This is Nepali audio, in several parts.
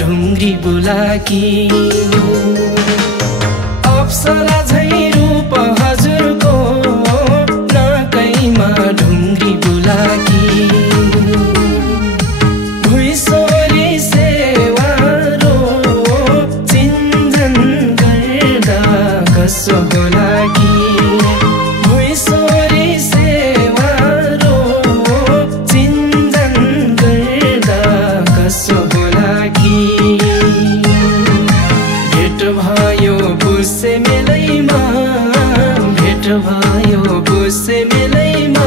ढुङ्ग्री बुलाकी अप्सरा झै रूप हजुरको नाकैमा ढुङ्ग्री बुलाकी भुइँसोरी सेवारो चिन्जन गर्दा कसो होला कि भुइँसोरी सेवारो चिन्जन गर्दा कसो होला कि भेट भयो पुसे मेलैमा भेट भयो पुसे मेलैमा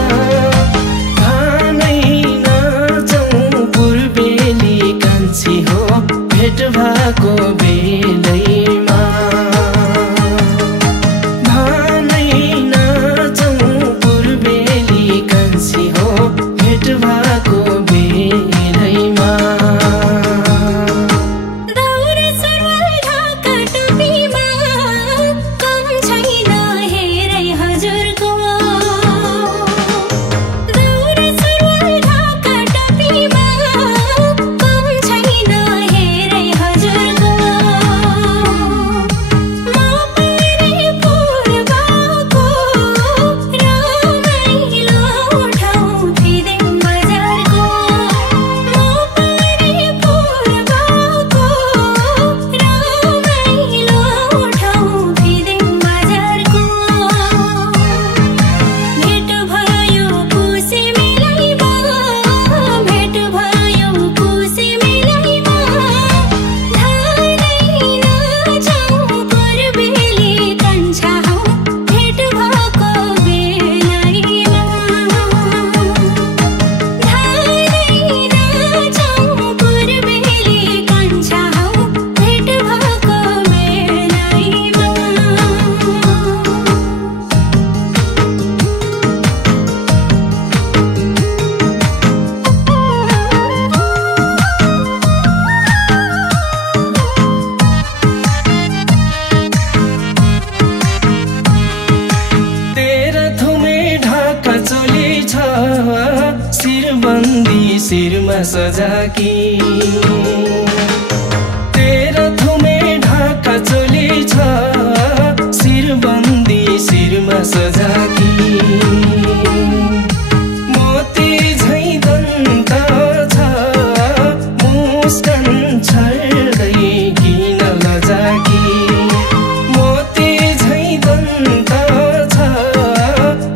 खानै नजाउँ पूर्वेली कान्छी हो भेट भएको बेलैमा खानै नजाउँ पूर्वेली कान्छी हो भेट भएको बेलैमा सिरबन्दी सिरमा सजाकी तेरा थुमे ढाका चोली छ सिरबन्दी सिरमा सजाकी मोती झै दन्त छ मुस्कान छर्दै किन लजाकी मोती झै दन्त छ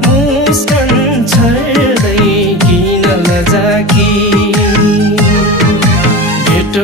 मुस्कान छर्दै किन लजाकी भेट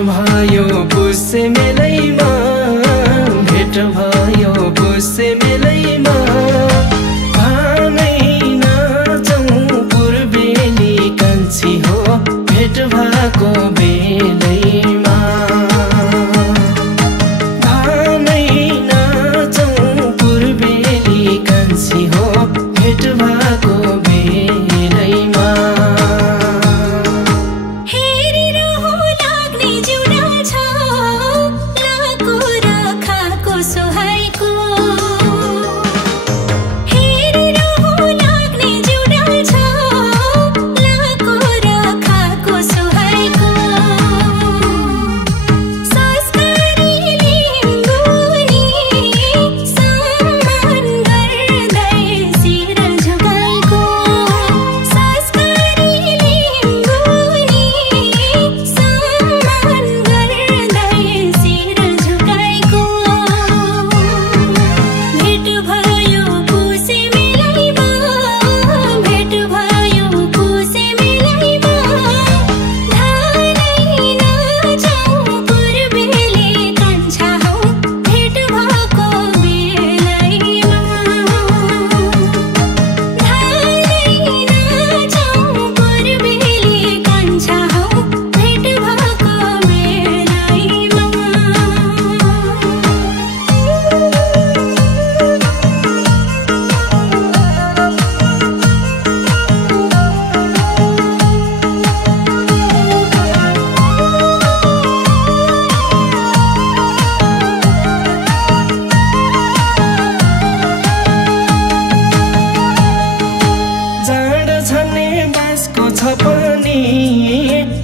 छने बाँसको छ पनि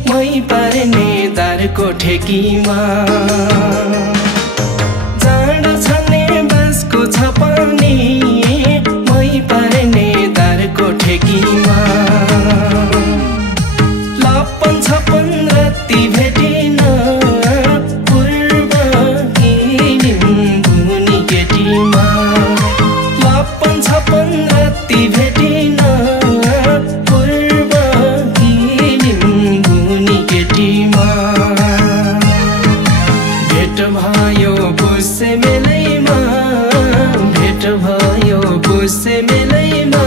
मै पार्ने दारको ठेकीमा जाँड छने बाँसको छ पनि मै पार्ने दारको ठेकीमा लप्पन छप्पन राति भेटिन पूर्व बुनी केटीमा लप्पन छप्पन राति भेटिन पूर्व बुनी केटीमा भेट भयो पुसे मेलैमा भेट भयो पुसे मेलैमा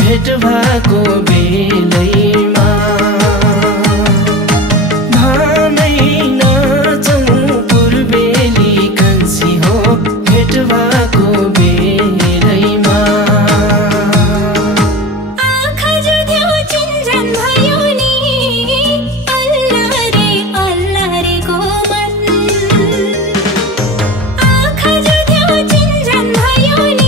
भेट भएको बेलैमा भामै नाचौँ पूर्वेली कान्छी हो भेट भएको बेलैमा आँखा जुध्यो चिन्जन भयो नि अल्लाह रे कोमल आँखा जुध्यो चिन्जन भयो नि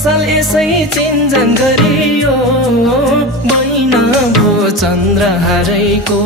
साल यसै चिन्जन गरियो महिना भो चन्द्रहारैको